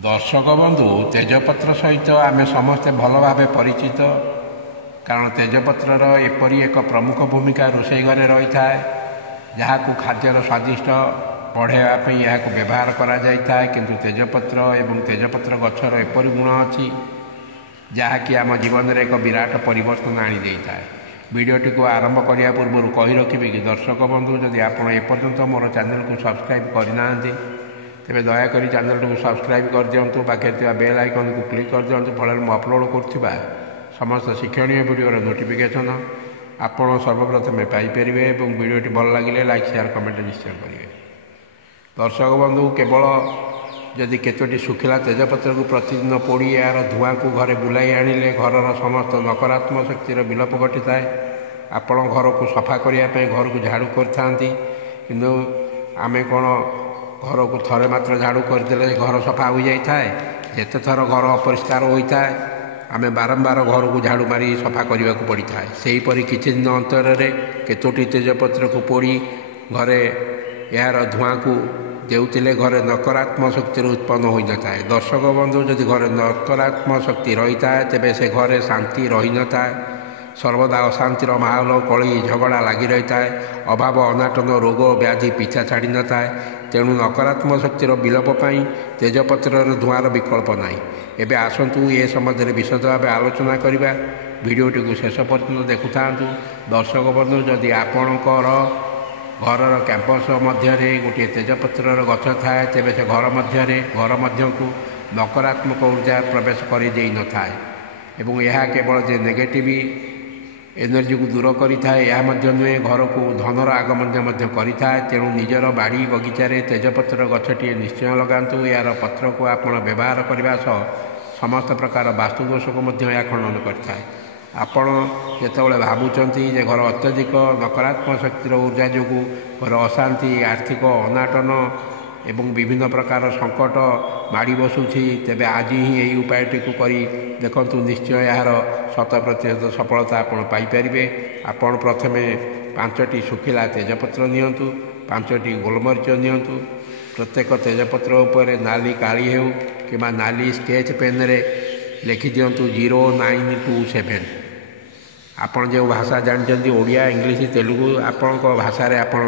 दर्शक बंधु तेजपत्र सहित आम समस्ते भल भाव परिचित कारण तेजपत्र एपरी एक प्रमुख भूमिका रोषे घरे रही थाए जहाँ को खाद्यर स्वादिष्ट बढ़ावाई यह व्यवहार कराए किंतु तेजपत्र एवं तेजपत्र गछर एपरी गुण अच्छी जहाँकि आम जीवन में एक विराट परिवर्तन आनी था। वीडियोटी को आरंभ करने पूर्व कही रखी कि दर्शक बंधु जदि आप एपर्यंत मोर चैनल को सब्सक्राइब करना तेरे दयाकोरी चैनल को सब्सक्राइब कर दिंतु पाखे बेल आइकन को क्लिक कर दिंतु फल मुझे अपलोड कर समस्त शिक्षणीय वीडियोर नोटिफिकेशन आपण सर्वप्रथमे पाइपर और वीडियोटी भल लगे लाइक शेयर कमेंट निश्चय करेंगे। दर्शक बंधु केवल जदि केतोटी सुखिला तेजपत्र को प्रतिदिन पोड़ी यार धूआ को घरे बुलाई आनिले घर समस्त नकारात्मक शक्तिर विलोप घटी थाए। आपण घर को सफा करने घर को झाड़ू करते किंतु आमे कौन घर को थरे मात्र झाड़ू करदे घर सफा हो जाए जिते थर घर अपरिष्कार होता है आमे बारंबार घर को झाड़ू मारी सफा करने को पड़ी था। सेहीपरि किछि दिन अंतर केतोटी तेजपत्र को पोड़ी घरे यार धूआ को देउतिले घरे नकारात्मक शक्ति उत्पन्न हो न था। दर्शक बंधु जदि घरे नकारात्मक शक्ति रही था तेबे से घरे शांति रही न था। सर्वदा अशांतिर माहौल कली झगड़ा लगी रही है। अभाव अनाटन रोग व्याधि पीछा छाड़ी न था। तेणु नकारात्मक शक्तिर विलोप तेजपत्र धूआर विकल्प ना। एबे आसतु ए संबंध विशद भाव आलोचना करवा। वीडियोटी को शेष पर्यंत देखु था। दर्शक बंधु जदि आपणकर घर कैंपस मध्य गोटे तेजपत्र गछ थाए तेबे से घर मध्य को नकारात्मक ऊर्जा प्रवेश कर न था एवं यह केवल जे नेगेटिव एनर्जी को दूर करें नुहे घर को धनर आगमन करें। तेणु निजर बाड़ी बगीचारे तेजपत्र गछटी निश्चय लगातु। यार पत्र को आप व्यवहार करने समस्त प्रकार वास्तुदोष को खंडन करता है। आपण जितेबाला भावुंट जे घर अत्यधिक नकारात्मक शक्तिर ऊर्जा जो घर अशांति आर्थिक अनाटन एवं विभिन्न प्रकार संकट माड़ी बसुची तेबे आज ही यही उपायटी को करी देखंतु निश्चय यार 100% सफलता आपण पाइपारे। आपण प्रथमे 5टी सुखिला तेजपत्र नियंतु 5टी गोलमरीच नियंतु। प्रत्येक तेजपत्र उपर नाली काली हो कि नाली स्केच पेन रे लिखि दिंतु 0927। आपण जो भाषा जानते ओडिया इंग्लिश तेलुगु आपण भाषा रे आपण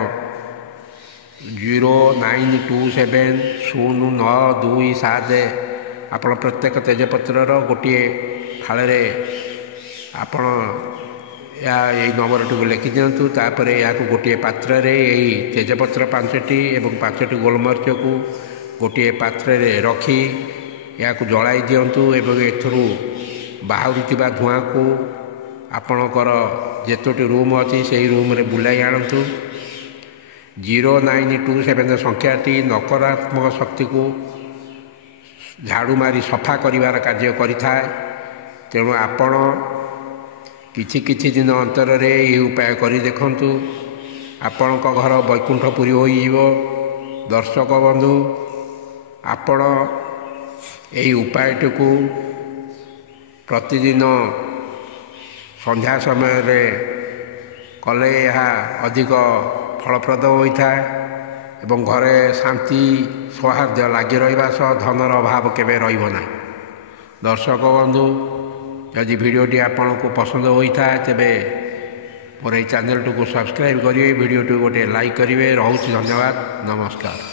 0927 0927 आपण प्रत्येक तेजपत्र गोटे फाड़े आपण यही नंबर टी लिखि दिंतु। तापर या गोटे पात्र यही तेजपत्र 5टी एवं 5टी गोलमरीच को गोटे पात्र रखी या जलाई दिंतु एवं एथरू बाहरी धूआ को आपणकर जेतोटी रूम अच्छी से रूम रे बुलाई आणतु। 0927 संख्याटी नकारात्मक शक्ति को झाड़ू मारी सफा करिवार कार्य करिथाए। तेणु आपण किछि दिन अंतर यही उपाय करी देखंतु आपणक घर वैकुंठपुरी होइजिवो। दर्शक बंधु आपण यही उपायटी को प्रतिदिन संध्या समय रे कले यह अधिक फलप्रद होता है एवं घरे शांति सौहार्द लगी रहा सह धनर अभाव केवे रहिबो ना। दर्शक बंधु यदि वीडियोटी आपण को पसंद होता है तेबे मोर चैनल को सब्सक्राइब करेंगे। वीडियोटी गोटे लाइक करेंगे। रोचे धन्यवाद। नमस्कार।